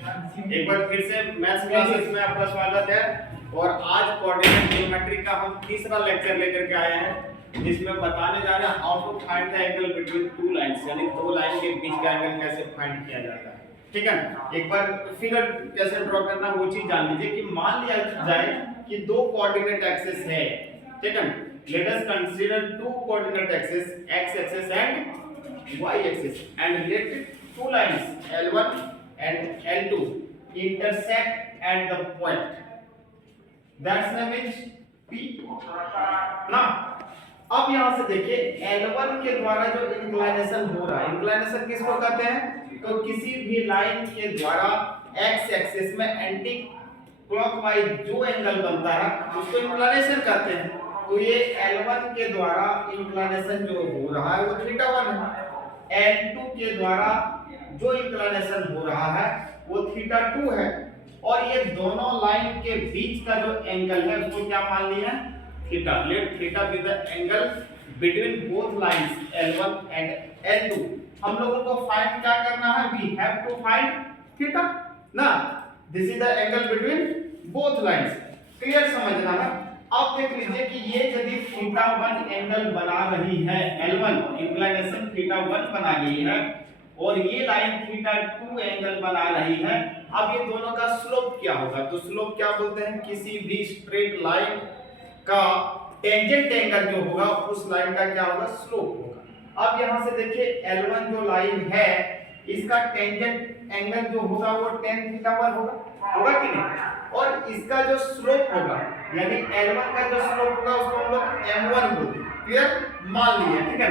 एक बार फिर से मैथ्स क्लासेस में आपका स्वागत है। और आज कोऑर्डिनेट ज्योमेट्री का हम तीसरा लेक्चर लेकर के आए हैं, जिसमें बताने जा रहे हैं how to find the angle between two lines, यानी दो लाइन के बीच का एंगल कैसे फाइंड किया जाता है। ठीक है, एक बार फिगर कैसे ड्रॉ करना वो चीज जान लीजिए कि मान लिया जाए कि दो कोऑर्डिनेट एक्सिस है। ठीक है, let us consider two coordinate axis, x axis and y axis, and let two lines L1 and L2 intersect at the point. That's name is P. ना अब यहां से देखिए L1 के द्वारा जो इंक्लिनेशन हो रहा है, इंक्लिनेशन किसको कहते हैं? तो किसी भी लाइन के द्वारा x एक्सिस में एंटी क्लॉकवाइज जो एंगल बनता है उसको इंक्लिनेशन कहते हैं। तो ये L1 के द्वारा इंक्लिनेशन जो हो रहा है वो θ1 है, L2 के द्वारा जो इंक्लिनेशन हो रहा है वो θ2 है, और ये दोनों लाइन के बीच का जो एंगल है उसको क्या मान लिया? Theta. Let theta be the angle between both lines L1 and L2। हम लोगों को फाइंड क्या करना है? We have to find theta ना। This is the angle between both lines. Clear समझना है। अब देख लीजिए कि ये यदि θ1 एंगल बना रही है, L1 इंक्लिनेशन θ1 बना रही है, और ये लाइन θ2 एंगल बना रही है। अब ये दोनों का स्लोप क्या होगा? तो स्लोप क्या बोलते हैं? किसी भी स्ट्रेट लाइन का टेंजेंट एंगल जो होगा उस लाइन का क्या होगा? स्लोप होगा। अब यहां से देखिए L1 जो लाइन है इसका टेंजेंट एंगल जो होगा वो tan θ1 होगा कि नहीं? और इसका जो स्लोप होगा यानी L1 का जो स्लोप होगा उसको हम लोग m1 बोलते हैं। क्लियर? मान लिए, ठीक है।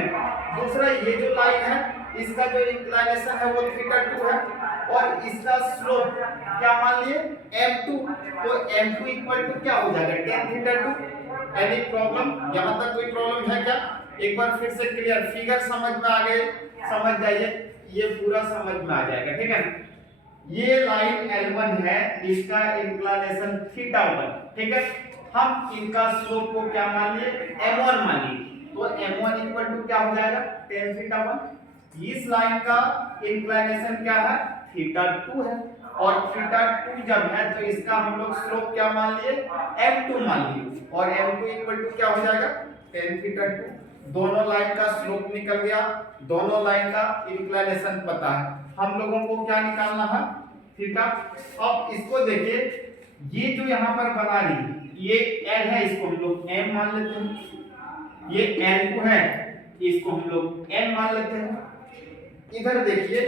दूसरा ये जो लाइन है इसका जो इंक्लिनेशन है वो θ2 है, और इसका स्लोप क्या मान लिए? m2। तो m2 इक्वल टू क्या हो जाएगा? tan θ2। Any problem? यहां तक कोई प्रॉब्लम है क्या? एक बार फिर से क्लियर, फिगर समझ में आ गए? समझ जाइए, ये पूरा समझ में आ जाएगा। ठीक है, ये लाइन L1 है, इसका इंक्लिनेशन θ1। ठीक है, हम इनका स्लोप को क्या मान लिए? m1 मान लिए। तो m1 इक्वल टू क्या हो जाएगा? tan θ1। इस लाइन का इंक्लिनेशन क्या है? θ2 है, और θ2 जब है तो इसका हम लोग स्लोप क्या मान लिए? m2 मान लिए, और m2 इक्वल टू क्या हो जाएगा? tan θ2। दोनों लाइन का स्लोप निकल गया, दोनों लाइन का इंक्लिनेशन पता है। हम लोगों को क्या निकालना है? थीटा। अब इसको देखिए, ये जो यहाँ पर बना रही है ये L है, इसको हम लोग m मान लेते हैं। ये L2 है, इसको हम लोग n मान लेते हैं। इधर देखिए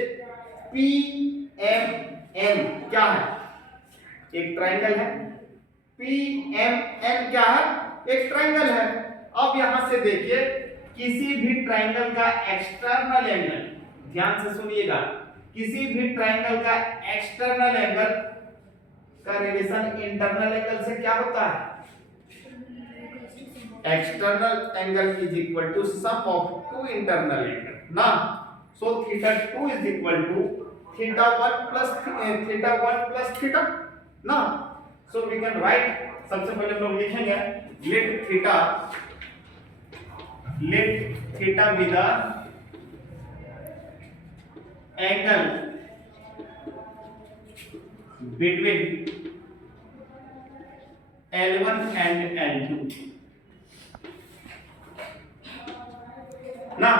PMN क्या है? एक ट्रायंगल है। PMN क्या है? एक ट्रायंगल है। अब यहां से देखिए किसी भी ट्रायंगल का एक्सटर्नल एंगल, ध्यान से सुनिएगा, किसी भी ट्रायंगल का एक्सटर्नल एंगल का रिलेशन इंटरनल एंगल से क्या होता है? External angle is equal to sum of two internal angle ना। So θ2 is equal to θ1 plus θ ना। सो वी कैन राइट, सबसे पहले हम लोग लिखेंगे late theta be the angle between L1 and L2 now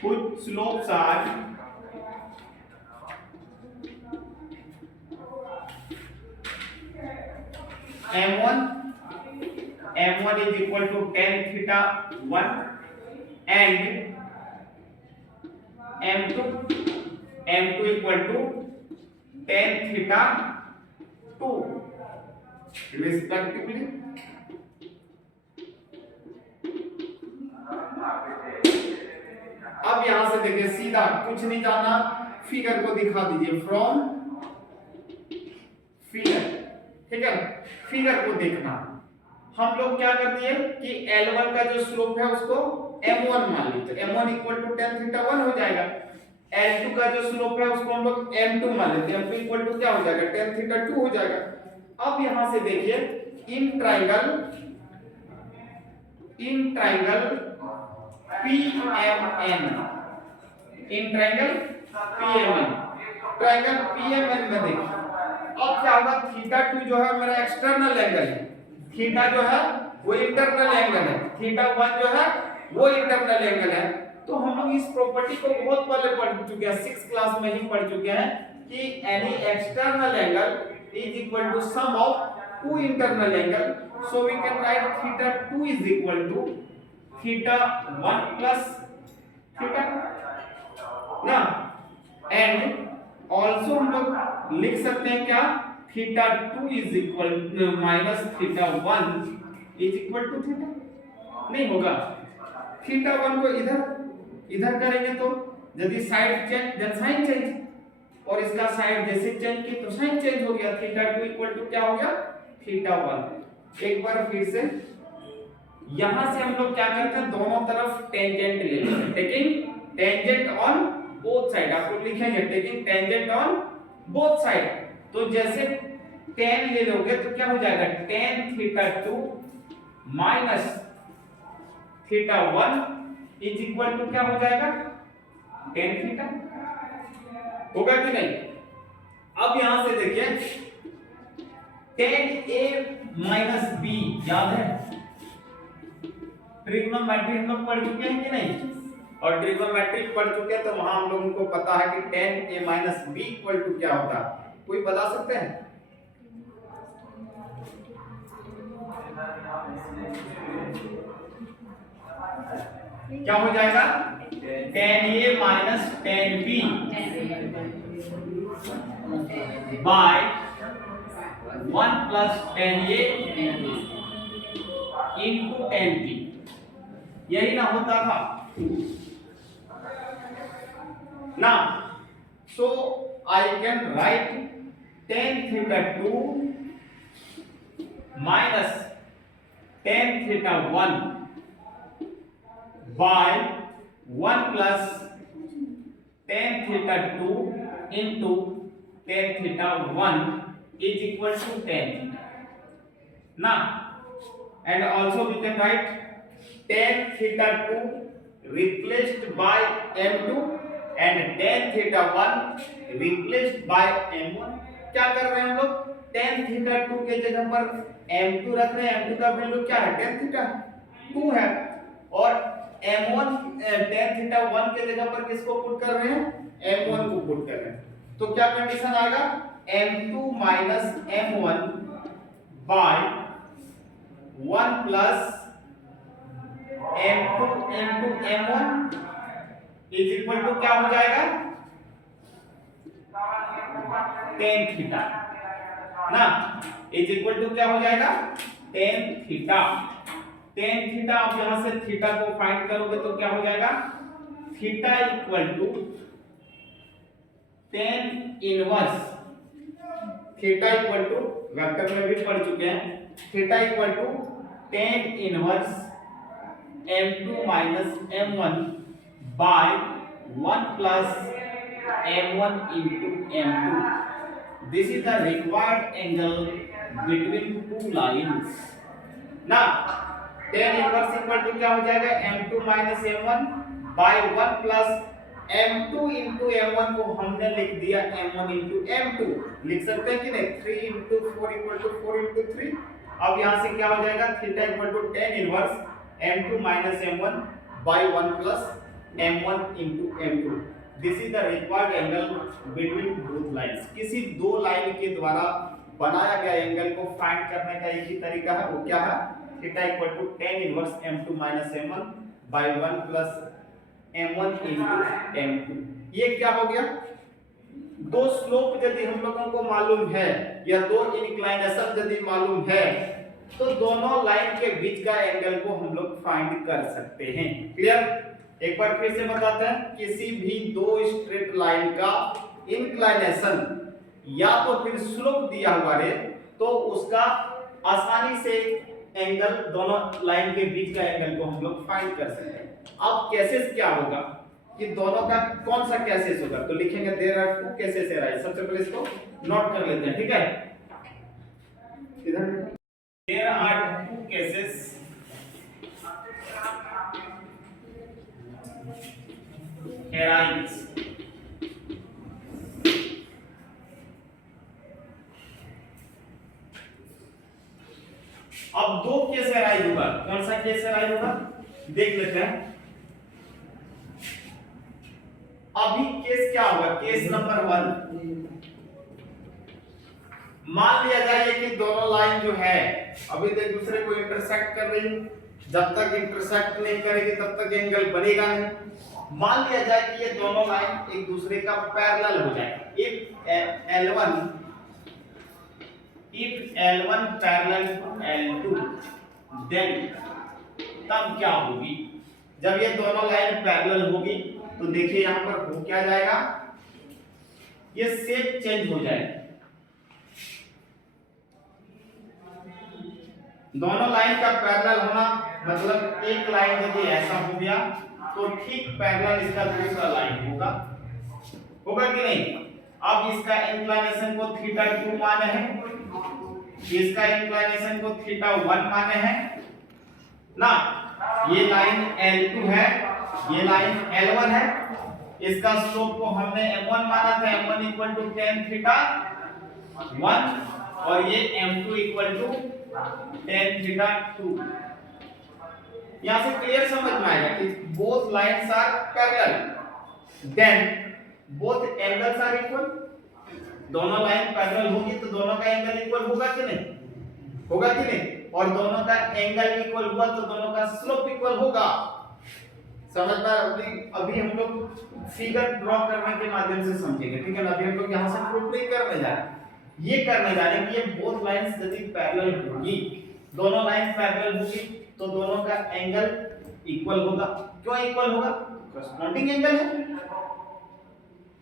whose slopes are m1 is equal to tan θ1 and m2 equal to tan θ2 respectively। अब यहां से देखिए सीधा कुछ नहीं जाना, फिगर को दिखा दीजिए फ्रॉम फिगर। ठीक है, फिगर को देखना। हम लोग क्या कर दिए कि L1 का जो स्लोप है उसको m1 मान ली, तो m1 इक्वल टू tan θ1 हो जाएगा। L2 का जो स्लोप है उसको हम लोग m2 मान लेते हैं, m2 इक्वल टू क्या हो जाएगा? tan θ2 हो जाएगा। अब यहां से देखिए in triangle PMN, in triangle PMN triangle PMN में देखिए अब क्या होगा, थीटा 2 जो है मेरा एक्सटर्नल एंगल है, थीटा जो है वो इंटरनल एंगल है, थीटा 1 जो है वो इंटरनल एंगल है। तो हम लोग इस प्रॉपर्टी को बहुत पहले पढ़ चुके हैं, 6th क्लास में ही पढ़ चुके हैं कि any external angle is equal to sum of two internal angle, so we can write theta 2 is equal to theta 1 plus theta ना, एंड ऑल्सो हम लोग लिख सकते हैं क्या, theta 2 is equal minus theta 1 is equal to theta, नहीं होगा, theta 1 को इधर करेंगे तो यदि side change then sign change, और इसका साइड जैसे चेंज की तो साइन चेंज हो गया, थीटा 2 इक्वल टू क्या हो गया, थीटा 1। एक बार फिर से यहां से हम लोग क्या करते हैं, दोनों तरफ टेंजेंट ले लेते हैं, taking tangent on both side, आप लोग लिखेंगे taking tangent on both side. तो जैसे tan ले लोगे तो क्या हो जाएगा, tan theta 2 minus theta 1 is equal to क्या हो जाएगा, tan थीटा, होगा कि नहीं। अब यहां से देखिए tan a माइनस b याद है, ट्रिग्नोमेट्री हम लोग पढ़ चुके हैं कि नहीं, और ट्रिग्नोमेट्री पढ़ चुके हैं तो वहां हम लोगों को पता है कि tan a minus b equal to क्या होता है, कोई बता सकते हैं, क्या हो जाएगा, tan a minus tan b by 1 plus tan a into tan b, यही ना होता था ना। So I can write tan theta 2 minus tan theta 1 by 1 plus tan theta 2 into tan theta 1 is equal to tan ना, and also we can write tan theta 2 replaced by m2 and tan theta 1 replaced by m1। क्या कर रहे हैं हम लोग, tan theta 2 के जगह पर m2 रख रहे हैं, m2 का वैल्यू क्या है, tan theta 2 है, और m1 tan theta 1 के जगह पर किसको पुट कर रहे हैं, m1 को पुट कर रहे हैं। तो क्या कंडीशन आएगा, m2 minus m1 by 1 plus m2 into m1 is equal to क्या हो जाएगा, tan थीटा ना, इज इक्वल टू क्या हो जाएगा, tan थीटा। tan थीटा आप यहां से थीटा को फाइंड करोगे तो क्या हो जाएगा, theta equal to tan inverse, theta equal to vector में भी पढ़ चुके हैं, theta equal to tan inverse m2 minus m1 by 1 plus m1 into m2, this is the required angle between two lines ना। tan inverse equal to क्या हो जाएगा, m2 minus m1 by 1 plus m2 into m1 को हमने लिख दिया m1 into m2, लिख सकते हैं कि नहीं, 3 into 4 equal to 4 into 3। अब यहां से क्या हो जाएगा, theta equal to tan inverse m2 minus m1 by 1 plus m1 into m2, this is the required angle between both lines। किसी दो लाइन के द्वारा बनाया गया एंगल को फाइंड करने का एक ही तरीका है, वो क्या है, theta equal to tan inverse m2 minus m1 by 1 plus m1 into m2। ये क्या हो गया, दो स्लोप यदि हम लोगों को मालूम है या दो इंक्लिनेशन यदि मालूम है तो दोनों लाइन के बीच का एंगल को हम लोग फाइंड कर सकते हैं। क्लियर, एक बार फिर से बताते हैं, किसी भी दो स्ट्रेट लाइन का इंक्लिनेशन या तो फिर स्लोप दिया हुआ है तो उसका आसानी से एंगल, दोनों लाइन के बीच का एंगल को हम लोग फाइंड कर सकते हैं। अब केसेस क्या होगा कि दोनों का कौन सा केसेस होगा, तो लिखेंगे there are two cases arise. सबसे पहले इसको नोट कर लेते हैं, ठीक है, इधर there are two cases arise अब दो केस अराइज होगा, कौन सा केस अराइज होगा देख लेते हैं। अभी केस क्या होगा, केस नंबर 1, मान लिया जाए कि दोनों लाइन जो है अभी एक दूसरे को इंटरसेक्ट कर रही है, जब तक इंटरसेक्ट नहीं करेगी तब तक एंगल बनेगा नहीं। मान लिया जाए कि ये दोनों लाइन एक दूसरे का पैरेलल हो जाए, if L1 parallel to L2 then तब क्या होगी, जब ये दोनों लाइन पैरेलल होगी तो देखिए यहां पर हो क्या जाएगा, ये शेप चेंज हो जाएगा। दोनों लाइन का पैरेलल होना मतलब एक लाइन यदि ऐसा हो गया तो ठीक पैरेलल इसका दूसरा लाइन होगा, होगा कि नहीं। अब इसका इंक्लिनेशन को θ2 माने हैं, इसका इंक्लिनेशन को θ1 माने हैं ना। ये लाइन L2 है, ये लाइन L1 है, इसका स्लोप को हमने m1 माना था, m1 = tan θ1 और ये m2 = tan θ2। यहां से क्लियर समझ में आएगा कि both lines are parallel then both angles are equal. दोनों लाइन पैरेलल होगी तो दोनों का एंगल इक्वल होगा कि नहीं, होगा कि नहीं, और दोनों का एंगल इक्वल हुआ तो दोनों का स्लोप इक्वल होगा। समझ में अभी हम लोग फिगर ड्रॉ करने के माध्यम से समझेंगे, ठीक है ना। अभी हम लोग यहां से प्रूफ नहीं करने जा रहे, ये करने जा रहे हैं कि ये बोथ लाइंस यदि पैरेलल होगी, दोनों लाइन पैरेलल होगी तो दोनों का एंगल इक्वल होगा। क्यों इक्वल होगा, करस्पॉन्डिंग एंगल है,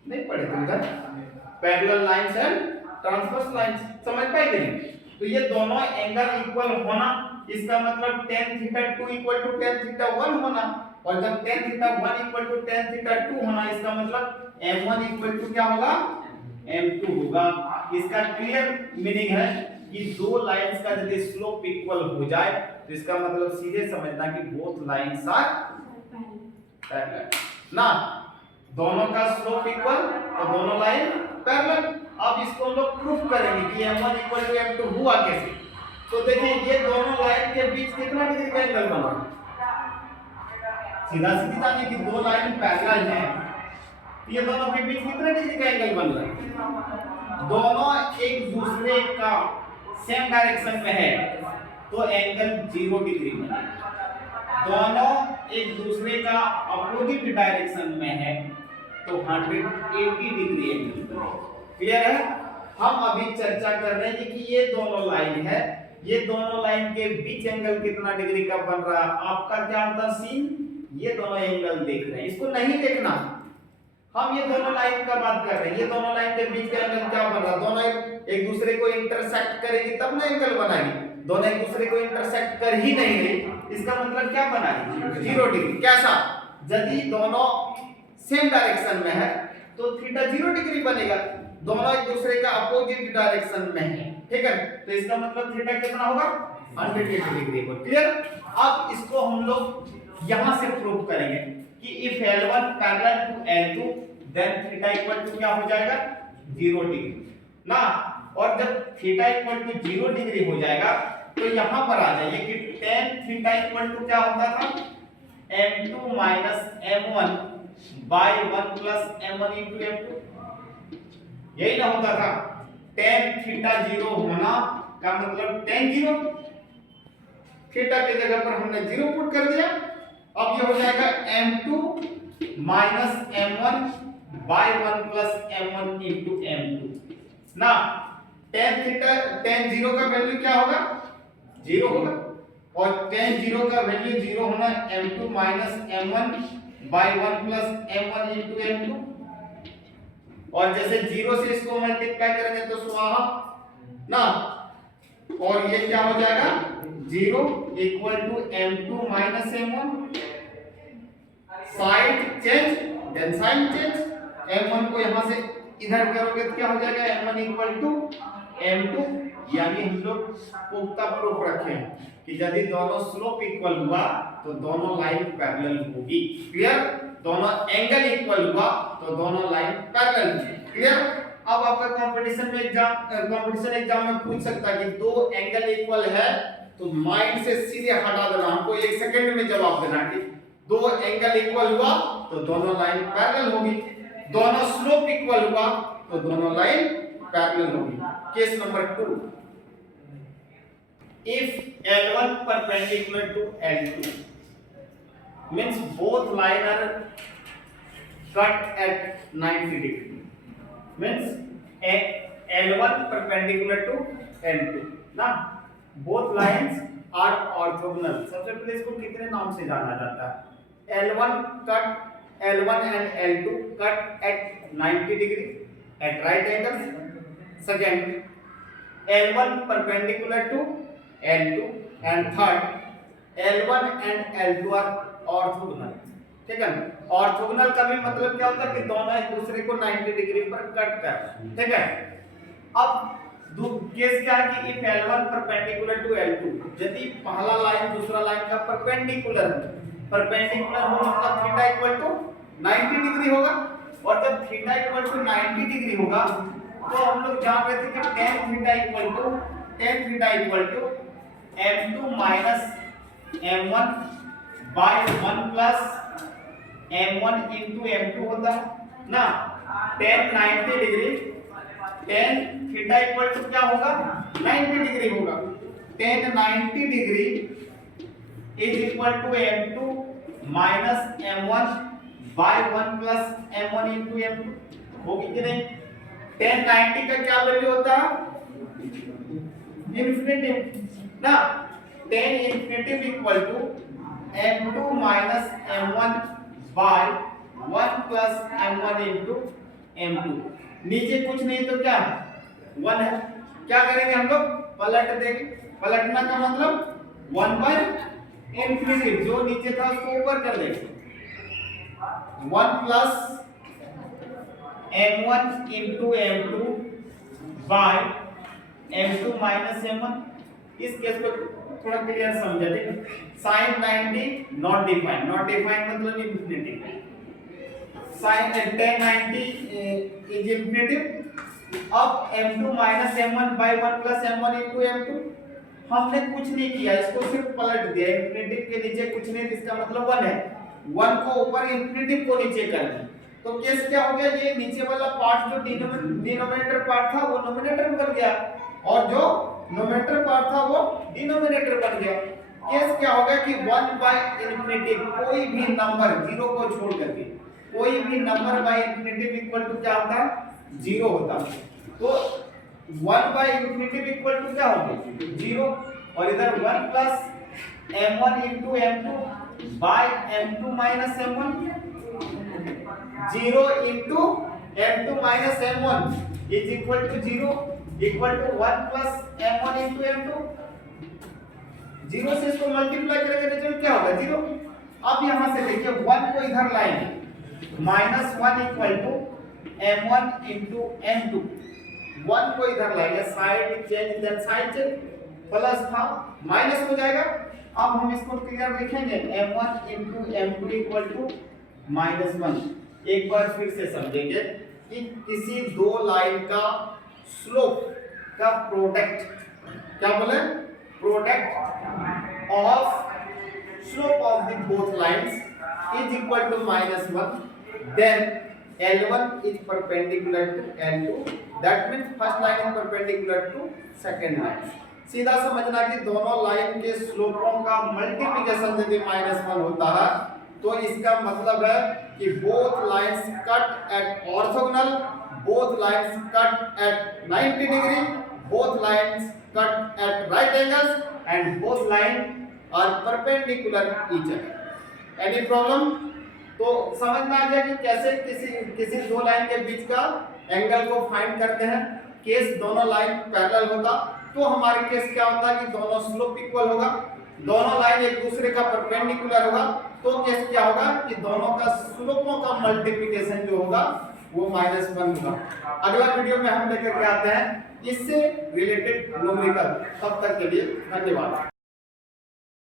नहीं पढ़े थे इधर parallel lines and transverse lines, समझ पाए कि नहीं। तो ये दोनों एंगल इक्वल होना, इसका मतलब tan θ2 = tan θ1 होना, और जब tan θ1 = tan θ2 होना, इसका मतलब m1 = क्या होगा, m2 होगा। इसका क्लियर मीनिंग है कि दो लाइंस का यदि स्लोप इक्वल हो जाए तो इसका मतलब सीधे समझना कि बोथ लाइंस आर पैरेलल ना। दोनों का स्लोप इक्वल तो दोनों लाइन पैरेलल। अब इसको हम लोग प्रूफ करेंगे कि m1 = m2 हुआ कैसे। तो देखिए ये दोनों लाइन के बीच कितना डिग्री का एंगल बना, सीधा सीधी जानिए कि दो लाइन पैरेलल हैं, ये दोनों के बीच कितने डिग्री का एंगल बन रहा है, दोनों एक दूसरे का सेम डायरेक्शन में है तो एंगल 0 डिग्री बनेगा। दोनों एक दूसरे का अपोजिट डायरेक्शन में है तो 180 डिग्री एंगल बनेगा। क्लियर है। हम अभी चर्चा कर रहे हैं कि ये दोनों लाइन है, ये दोनों लाइन के बीच एंगल कितना डिग्री का बन रहा है। आपका क्या होता सीन, ये दोनों एंगल देख रहे हैं, इसको नहीं देखना, हम ये दोनों लाइन का बात कर रहे हैं। ये दोनों लाइन के बीच का एंगल क्या बन रहा, दोनों एक दूसरे को इंटरसेक्ट करेगी तब ना एंगल बनाएगी। दोनों एक दूसरे को इंटरसेक्ट कर ही नहीं रही, इसका मतलब क्या बनाएगी, 0 डिग्री। कैसा, यदि दोनों सेम डायरेक्शन में है तो थीटा 0 डिग्री बनेगा, दोनों एक दूसरे का अपोजिट डायरेक्शन में है, ठीक है, तो इसका मतलब थीटा कितना होगा, 180 डिग्री होगा। क्लियर। अब इसको हम लोग यहां से प्रूव करेंगे कि if L1 parallel to L2 then theta equal to क्या हो जाएगा, 0 डिग्री ना। और जब थीटा इक्वल टू 0 डिग्री हो जाएगा तो यहां पर आ जाइए कि tan थीटा इक्वल टू क्या होता था, m2 m1 by 1 plus m1 into m2, यही ना होता था। tan थीटा 0 होना का मतलब tan 0, थीटा की जगह पर हमने 0 पुट कर दिया। अब ये हो जाएगा m2 m1 by 1 plus m1 into m2 ना। tan थीटा tan 0 का वैल्यू क्या होगा, 0 होगा, और tan 0 का वैल्यू 0 होना m2 m1 by 1 plus m1 into m2, और जैसे 0 से इसको मल्टीप्लाई करेंगे तो स्वाहा ना, और ये क्या हो जाएगा 0 equal to m2 m1, side change then sign change, m1 को यहां से इधर करोगे तो क्या हो जाएगा m1 इक्वल टू m2। यानी हम लोग पुख्ता प्रूफ रखे हैं कि यदि दोनों स्लोप इक्वल हुआ तो दोनों लाइन पैरेलल होगी। क्लियर। दोनों एंगल इक्वल हुआ तो दोनों लाइन पैरेलल होगी। क्लियर। अब आपका कंपटीशन एग्जाम में पूछ सकता है कि दो एंगल इक्वल है तो माइंड से सीधे हटा देना, हमको 1 सेकंड में जवाब देना है कि दो एंगल इक्वल हुआ तो दोनों लाइन पैरेलल होगी, दोनों स्लोप इक्वल हुआ तो दोनों लाइन पैरेलल होगी। Case number 2, if L1 perpendicular to L2 means both line are cut at 90 degree, means L1 perpendicular to L2 ना, both lines are orthogonal। सबसे पहले इसको कितने नाम से जाना जाता है? L1 and L2 cut at 90 degree at right angles। Second, L1 perpendicular to L2 and third L1 and L2 are orthogonal। ठीक है, ऑर्थोगोनल का भी मतलब क्या होता है कि दोनों एक दूसरे को 90 डिग्री पर कट कर। ठीक है, अब केस क्या है कि if L1 perpendicular to L2, यदि पहला लाइन दूसरा लाइन का परपेंडिकुलर हो मतलब थीटा इक्वल टू 90 डिग्री होगा, और जब थीटा इक्वल टू 90 डिग्री होगा तो हम लोग जान रहे थे कि tan theta equal to m2 minus m1 by 1 plus m1 into m2 होता है ना। tan 90 degree, tan theta equal to क्या होगा? 90 डिग्री होगा। tan 90 degree is equal to m2 minus m1 by 1 plus m1 into m2 होगी कि नहीं? tan 90 का क्या वैल्यू होता है? इंफिनिटी ना। tan infinity equal to m2 minus m1 by 1 plus m1 into m2। नीचे कुछ नहीं तो क्या 1 है, क्या करेंगे हम लोग? पलट देंगे। पलटना का मतलब 1 बाय इंफिनिटी, जो नीचे था उसको ऊपर कर देंगे। 1 plus m1 into m2 by m2 minus m1। इस केस को थोड़ा क्लियर समझा। ठीक, sin 90 नॉट डिफाइंड मतलब infinity, sin tan 90 is infinity. अब m2 minus m1 by 1 plus m1 into m2, हमने कुछ नहीं किया, इसको सिर्फ पलट दिया। इंफिनिटी के नीचे कुछ नहीं, इसका मतलब 1 है, 1 को ऊपर इंफिनिटी को नीचे कर दिया। तो केस क्या हो गया? ये नीचे वाला पार्ट जो डिनोमिनेटर पार्ट था वो नोमिनेटर बन गया, और जो नोमिनेटर पार्ट था वो डिनोमिनेटर बन गया। केस क्या होगा कि 1 बाय इंफिनिटी, कोई भी नंबर 0 को छोड़ करके कोई भी number by infinity equal to क्या होता है? 0 होता है। तो 1 बाय इंफिनिटी इक्वल टू क्या होगा? 0, और इधर 1 plus m1 into m2 by m2 minus m1, 0 into m2 minus m1 is equal to 0 equal to 1 plus m1 into m2। 0 से इसको मल्टीप्लाई करेंगे रिजल्ट क्या होगा? 0। अब यहां से देखिए 1 को इधर लाएंगे, minus 1 equal to m1 into m2। 1 को इधर लाएंगे, side change then side change, plus था माइनस हो जाएगा। अब हम इसको क्लियर लिखेंगे, m1 into m2 equal to minus 1। एक बार फिर से समझेंगे कि किसी दो लाइन का स्लोप का प्रोडक्ट, क्या बोले? Product of slope of the both lines is equal to -1, देन L1 is perpendicular to L2, that means first line is perpendicular to second line। सीधा समझना कि दोनों लाइन के स्लोपों का मल्टीप्लिकेशन यदि -1 होता है तो इसका मतलब है कि both lines cut at orthogonal, both lines cut at 90 degree, both lines cut at right angles, and both lines are perpendicular each other। Any problem? तो समझ में आ गया कि कैसे किसी दो लाइन के बीच का एंगल को फाइंड करते हैं। केस दोनों लाइन पैरेलल होता तो हमारे केस क्या होता है कि दोनों स्लोप इक्वल होगा, दोनों लाइन एक दूसरे का परपेंडिकुलर होगा, तो केस क्या होगा कि दोनों का स्लोपों का मल्टीप्लिकेशन जो होगा वो -1 होगा। अगला वीडियो में हम लेकर के आते हैं इससे रिलेटेड न्यूमेरिकल। तब तक के लिए धन्यवाद।